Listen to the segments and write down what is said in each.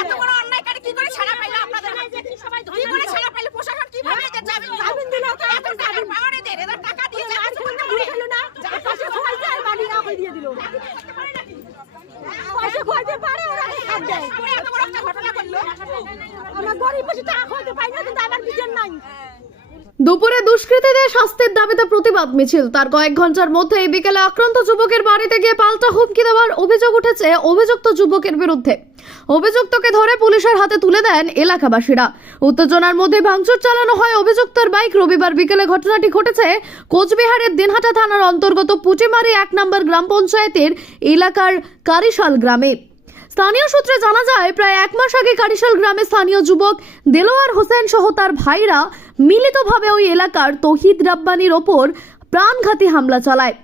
এত বড় অন্যায়কারী কি করে ছাড়া পাইলো আপনাদের সবাই কি করে ছাড়া পাইলো প্রশাসন কিভাবে এদের জামিন দিল এত টাকা পাওয়ার এদের টাকা দিয়ে আছে বন্ধ করে দিল না পাশে সবাই যায় বাড়ি না করে দিয়ে দিল পাশে কইতে পারে ওরা সব দেয় এত বড় একটা ঘটনা করলো আমার গরিব বেশি টাকা হতে পাই না কিন্তু আমার বিচার নাই। দুপুরে দুষ্কৃতীদের শাস্তির দাবিতে প্রতিবাদ মিছিল। তার কয়েক ঘন্টার মধ্যে বিকেলে আক্রান্ত যুবকের বাড়িতে গিয়ে পাল্টা হুমকি দেওয়ার অভিযোগ উঠেছে অভিযুক্ত যুবকের বিরুদ্ধে। অভিযুক্তকে ধরে পুলিশের হাতে তুলে দেন এলাকাবাসীরা। উত্তেজনার মধ্যে ভাঙচুর চালানো হয় অভিযুক্তের বাইক। রবিবার বিকেলে ঘটনাটি ঘটেছে কোচবিহারের দিনহাটা থানার অন্তর্গত পুটিমারি 1 নম্বর গ্রাম পঞ্চায়েতের এলাকার কারিশাল গ্রামে। স্থানীয় সূত্রে জানা যায়, প্রায় 1 মাস আগে কারিশাল গ্রামে স্থানীয় যুবক দেলোয়ার হোসেন সহ তার ভাইরা মিলিতভাবে ওই এলাকার তৌহিদ রাব্বানির ওপর প্রাণঘাতী হামলা চালায়।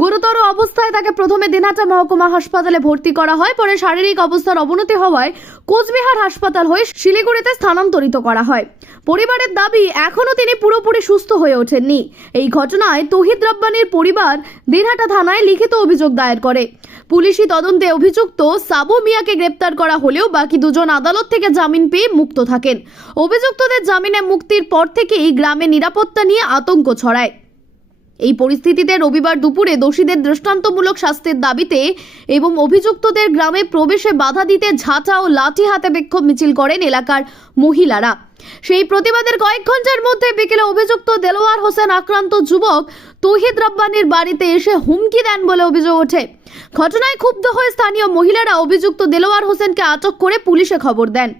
গুরুতর অবস্থায় তাকে প্রথমে দিনহাটা মহকুমা হাসপাতালে ভর্তি করা হয়। পরে শারীরিক অবস্থার অবনতি হওয়ায় কোচবিহার হাসপাতাল হয়ে শিলিগুড়িতে স্থানান্তরিত করা হয়। পরিবারের দাবি, এখনো তিনি পুরোপুরি সুস্থ হয়ে ওঠেননি। এই ঘটনায় তৌহিদ রাব্বানির পরিবার দিনহাটা থানায় লিখিত অভিযোগ দায়ের করে। পুলিশি তদন্তে অভিযুক্ত সাবু মিয়াকে গ্রেপ্তার করা হলেও বাকি দুজন আদালত থেকে জামিন পেয়ে মুক্ত থাকেন। অভিযুক্তদের জামিনে মুক্তির পর থেকেই গ্রামে নিরাপত্তা নিয়ে আতঙ্ক ছড়ায়। এই পরিস্থিতিতে রবিবার দুপুরে দোষীদের দৃষ্টান্তমূলক শাস্তির দাবিতে এবং অভিযুক্তদের গ্রামে প্রবেশে বাধা দিতে ঝাঁটা ও লাঠি হাতে বিক্ষোভ মিছিল করেন এলাকার মহিলারা। সেই প্রতিবাদের কয়েক ঘন্টার মধ্যে বিকেলে অভিযুক্ত দেলোয়ার হোসেন আক্রান্ত যুবক তৌহিদ রাব্বানির বাড়িতে এসে হুমকি দেন বলে অভিযোগ ওঠে। ঘটনায় ক্ষুব্ধ হয়ে স্থানীয় মহিলারা অভিযুক্ত দেলোয়ার হোসেনকে আটক করে পুলিশে খবর দেন।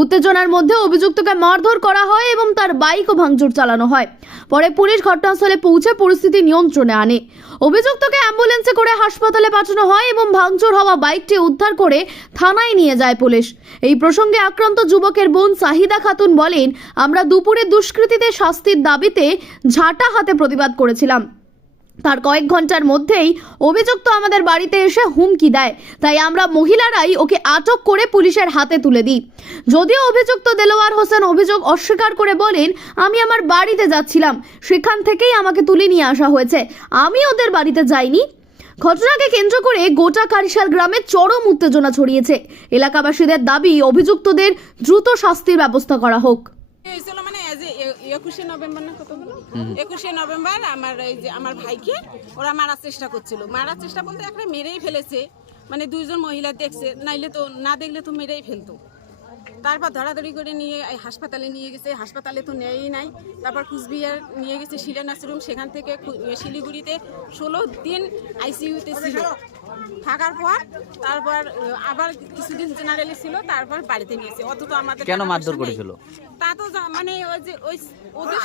উত্তেজনার মধ্যে অভিযুক্তকে মারধর করা হয় এবং তার বাইকও ভাঙচুর চালানো হয়। পরে পুলিশ ঘটনাস্থলে পৌঁছে পরিস্থিতি নিয়ন্ত্রণে আনে। অভিযুক্তকে অ্যাম্বুলেন্সে করে হাসপাতালে পাঠানো হয় এবং ভাঙচুর হওয়া বাইকটি উদ্ধার করে থানায় নিয়ে যায় পুলিশ। এই প্রসঙ্গে আক্রান্ত যুবকের বোন সাহিদা খাতুন বলেন, আমরা দুপুরে দুষ্কৃতীদের শাস্তির দাবিতে ঝাঁটা হাতে প্রতিবাদ করেছিলাম। তার কয়েক ঘন্টার মধ্যেই অভিযুক্ত আমাদের বাড়িতে এসে হুমকি দেয়, তাই আমরা মহিলারাই ওকে আটক করে পুলিশের হাতে তুলে দিই। যদিও অভিযুক্ত দেলোয়ার হোসেন অভিযোগ অস্বীকার করে বলেন, আমি আমার বাড়িতে যাচ্ছিলাম, সেখান থেকেই আমাকে তুলে নিয়ে আসা হয়েছে, আমি ওদের বাড়িতে যাইনি। ঘটনাকে কেন্দ্র করে গোটা কারিশাল গ্রামে চরম উত্তেজনা ছড়িয়েছে। এলাকাবাসীদের দাবি, অভিযুক্তদের দ্রুত শাস্তির ব্যবস্থা করা হোক। 21শে নভেম্বর না কত হলো 21শে নভেম্বর আমার ভাইকে ওরা মারার চেষ্টা করছিল। মারার চেষ্টা বলতে একটা মেরেই ফেলেছে, মানে 2 জন মহিলা দেখছে, নাইলে তো না দেখলে তো মেরেই ফেলতো। তারপর ধরাধরি করে নিয়ে হাসপাতালে নিয়ে গেছে, হাসপাতালে তো নেয়ই নাই। তারপর কুচবিহার নিয়ে গেছে শিলা নার্সিং, সেখান থেকে শিলিগুড়িতে 16 দিন আইসিইউতে ছিল। থাকার পর তারপর আবার কিছুদিন জেনারেলে ছিল, তারপর বাড়িতে নিয়েছে। অত তো আমাদের কেন মারধর করেছিল তা তো মানে ওই যে ওদের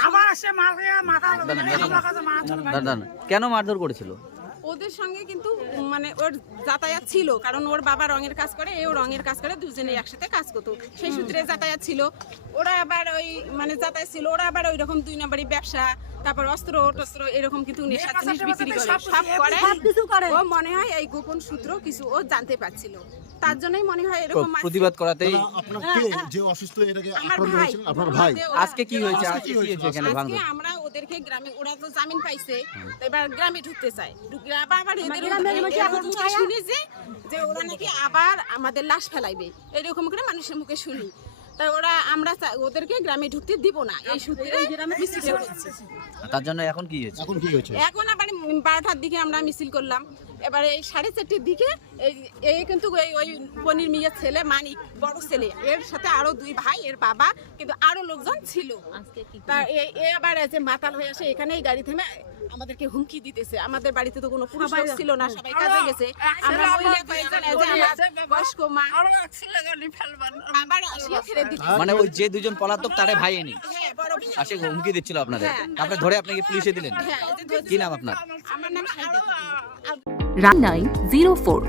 কেন মারধর করেছিল? ওদের সঙ্গে কিন্তু মানে ওর যাতায়াত ছিল, কারণ ওর বাবা রঙের কাজ করে, এও রঙের কাজ করে, দুজনে একসাথে কাজ করতো, সেই সূত্রে যাতায়াত ছিল। ওরা আবার ওই মানে যাতায়াত ছিল, ওরা আবার ওই রকম 2 নম্বরই ব্যবসা, তারপর অস্ত্র টস্ত্র এরকম কিন্তু নেশা জিনিস বিক্রি করে, সব করে। ও মনে হয় এই গোপন সূত্র কিছু ও জানতে পারছিল, তার জন্যই মনে হয় এরকম প্রতিবাদ করাতেই। আপনার কে যে অসুস্থ এটাকে আক্রান্ত হয়েছিল? আপনার ভাই। আজকে কি হয়েছে? আজকে এখানে ভাঙচুর? আজকে আমরা ওদেরকে গ্রামে, ওরা তো জামিন পাইছে, এবার গ্রামে ঢুকতে চায়। আবার এদের শুনেছি যে ওরা নাকি আবার আমাদের লাশ ফেলাইবে, এরকম করে মানুষের মুখে শুনি। তাই আমরা ওদেরকে গ্রামে ঢুকতে দিব না, এই সূত্রে মিছিল করছি। তার জন্য এখন কি হয়েছে? এখন আবার 12টার দিকে আমরা মিছিল করলাম। এবারে এই 4:30টার দিকে এই কিন্তু ওই পনির মিয়ার ছেলে মানিক, বড় ছেলে, এর সাথে আরো 2 ভাই, এর বাবা, কিন্তু আরো লোকজন ছিল। আবার যে মাতাল হয়ে আসে এখানে এই গাড়ি থেমে আমাদেরকে হুমকি দিতেছে। আমাদের বাড়িতে তো কোনো পুরুষ লোক ছিল না, সবাই কাজে গেছে। আমরা মহিলা কয়েকজন, বয়স্ক মা আবার আসিয়া ছেড়ে দিতে, মানে ওই যে 2 জন পলাতক তারে ভাই এনি আসে হুমকি দিচ্ছিল আপনাদের, আপনি ধরে আপনাকে পুলিশে দিলেন। কি নাম আপনার? আমার নাম সাইদা। 904